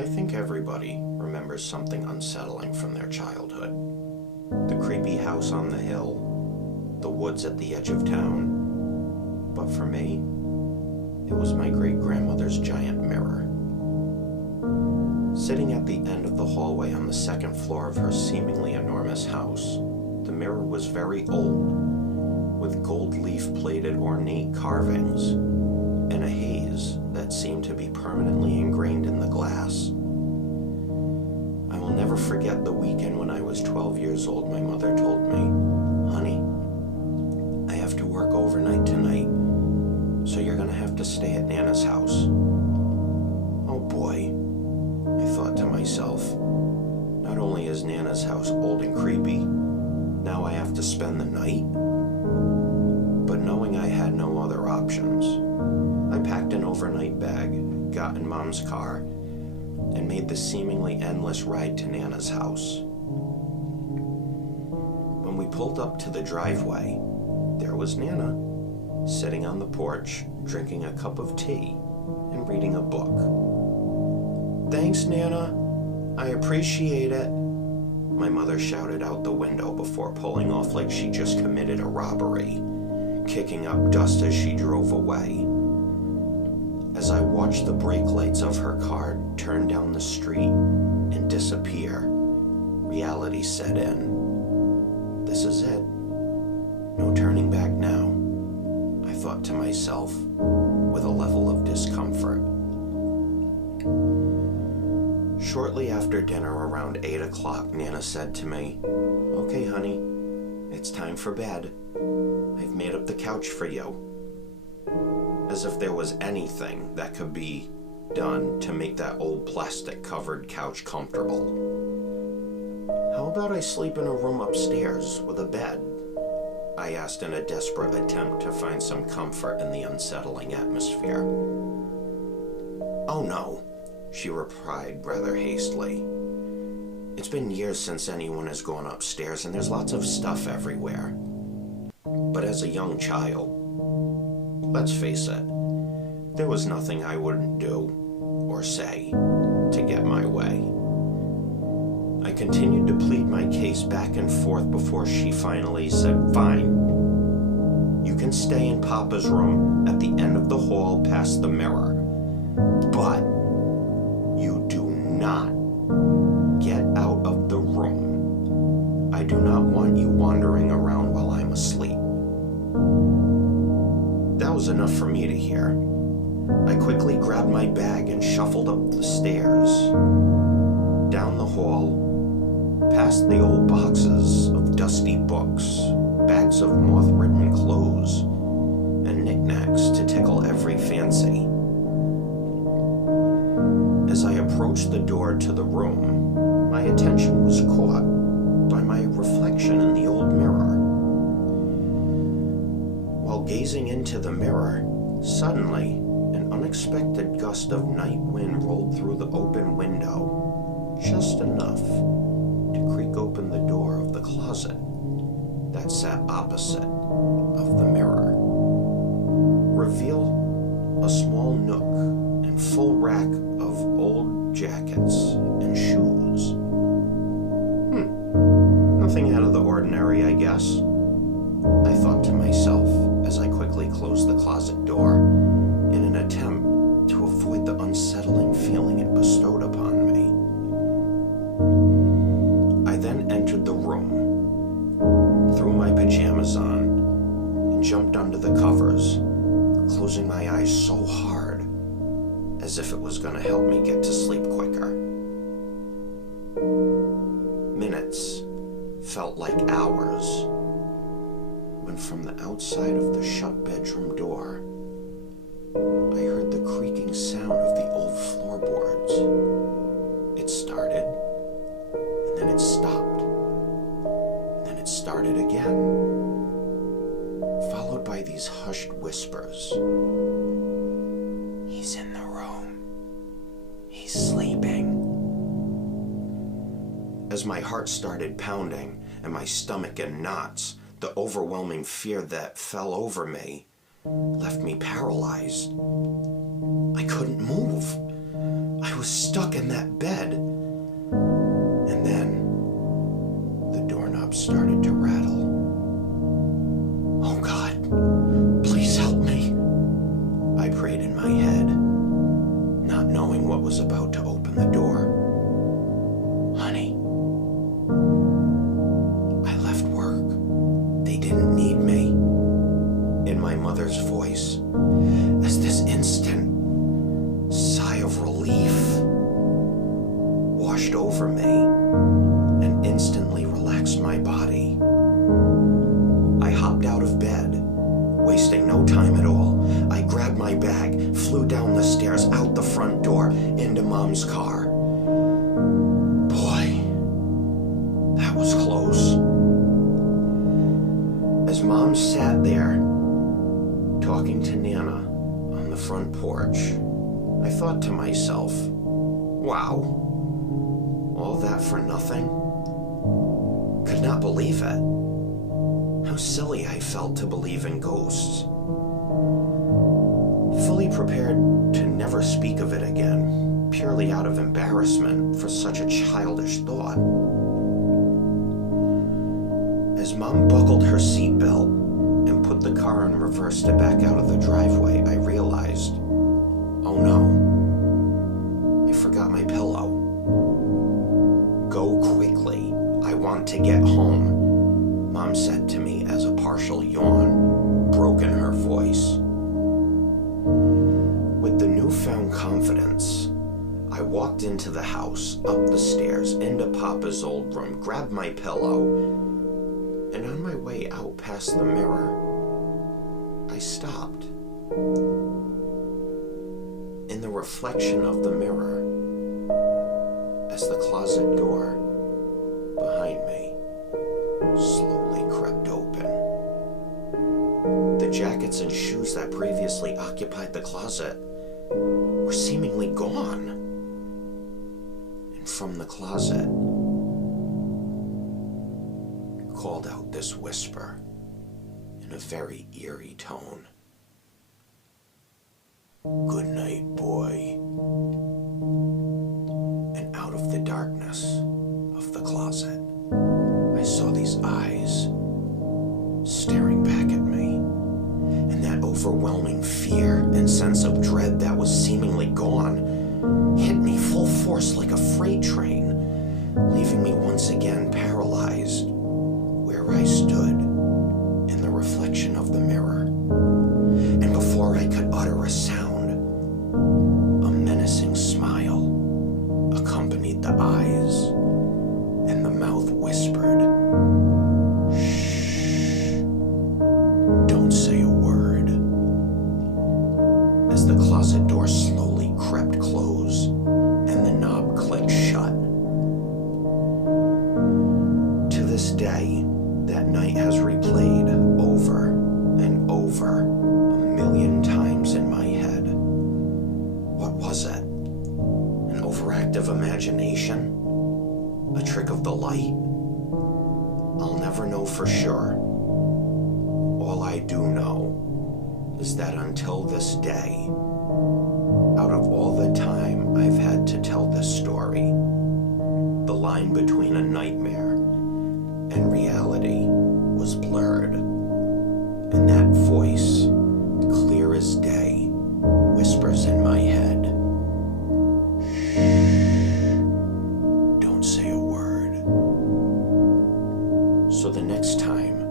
I think everybody remembers something unsettling from their childhood. The creepy house on the hill, the woods at the edge of town. But for me, it was my great-grandmother's giant mirror. Sitting at the end of the hallway on the second floor of her seemingly enormous house, the mirror was very old, with gold leaf-plated ornate carvings and a haze that seemed to be permanently ingrained in the glass. I will never forget the weekend when I was 12 years old. My mother told me, "Honey, I have to work overnight tonight, so you're gonna have to stay at Nana's house." Oh boy, I thought to myself, not only is Nana's house old and creepy, now I have to spend the night? But knowing I had no other options, I packed an overnight bag, got in Mom's car, and made the seemingly endless ride to Nana's house. When we pulled up to the driveway, there was Nana, sitting on the porch, drinking a cup of tea and reading a book. "Thanks, Nana. I appreciate it," my mother shouted out the window before pulling off like she just committed a robbery, kicking up dust as she drove away. As I watched the brake lights of her car turn down the street and disappear, reality set in. This is it. No turning back now, I thought to myself, with a level of discomfort. Shortly after dinner, around 8 o'clock, Nana said to me, "Okay, honey, it's time for bed. I've made up the couch for you." As if there was anything that could be done to make that old plastic-covered couch comfortable. "How about I sleep in a room upstairs with a bed?" I asked in a desperate attempt to find some comfort in the unsettling atmosphere. "Oh no," she replied rather hastily. "It's been years since anyone has gone upstairs and there's lots of stuff everywhere. But as a young child, let's face it, there was nothing I wouldn't do or say to get my way." I continued to plead my case back and forth before she finally said, "Fine. You can stay in Papa's room at the end of the hall past the mirror. But you do not get out of the room. I do not want you wandering around while I'm asleep." That was enough for me to hear. I quickly grabbed my bag and shuffled up the stairs, down the hall, past the old boxes of dusty books, bags of moth-ridden clothes, and knickknacks to tickle every fancy. As I approached the door to the room, my attention was caught by my reflection in the old mirror. While gazing into the mirror, suddenly, an unexpected gust of night wind rolled through the open window, just enough to creak open the door of the closet that sat opposite of the mirror. Revealed a small nook and full rack of old jackets and shoes. Nothing out of the ordinary, I guess, I thought to myself as I quickly closed the closet door in an attempt to avoid the unsettling feeling it bestowed upon me. I then entered the room, threw my pajamas on, and jumped under the covers, closing my eyes so hard as if it was going to help me get to sleep quicker. Minutes felt like hours when from the outside of the shut bedroom door, I heard the creaking sound of the old floorboards. It started, and then it stopped, and then it started again, followed by these hushed whispers. "He's in the room. He's sleeping." As my heart started pounding and my stomach in knots, the overwhelming fear that fell over me left me paralyzed. I couldn't move. I was stuck in that bed. And then the doorknob started to rattle. Oh God, please help me, I prayed in my head, not knowing what was about to open the door. Honey, I left work. They didn't need me. In my mother's voice, as this instant sigh of relief washed over me and instantly relaxed my body. I hopped out of bed, wasting no time at all. I grabbed my bag, flew down the stairs, out the front door, into Mom's car. Boy, that was close. As Mom sat there, talking to Nana on the front porch, I thought to myself, wow, all that for nothing? Could not believe it. How silly I felt to believe in ghosts. Fully prepared to never speak of it again, purely out of embarrassment for such a childish thought. As Mom buckled her seatbelt and put the car in reverse to back out of the driveway, I realized, oh no, I forgot my pillow. Go quickly, I want to get home, Mom said to me as a partial yawn broke in her voice. With the newfound confidence, I walked into the house, up the stairs, into Papa's old room, grabbed my pillow, and on my way out past the mirror, I stopped. In the reflection of the mirror, as the closet door behind me slowly crept open. The jackets and shoes that previously occupied the closet were seemingly gone. And from the closet called out this whisper in a very eerie tone. Good night, boy. And out of the darkness of the closet, I saw these eyes staring back at me, and that overwhelming fear and sense of dread that was seemingly gone hit me full force like a freight train, leaving me once again paralyzed where I stood in the reflection of the mirror. And before I could utter a sound, a menacing smile accompanied the eyes, and the mouth whispered, "Shh, don't say a word." As the closet door slowly crept close and the knob clicked shut. To this day, that night has replayed over and over 1,000,000 times in my head. What was it? An overactive imagination? A trick of the light? I'll never know for sure. All I do know is that until this day, out of all the time I've had to tell this story, the line between a nightmare and reality was blurred, and that voice, clear as day, whispers in my head, "Shh, don't say a word." So the next time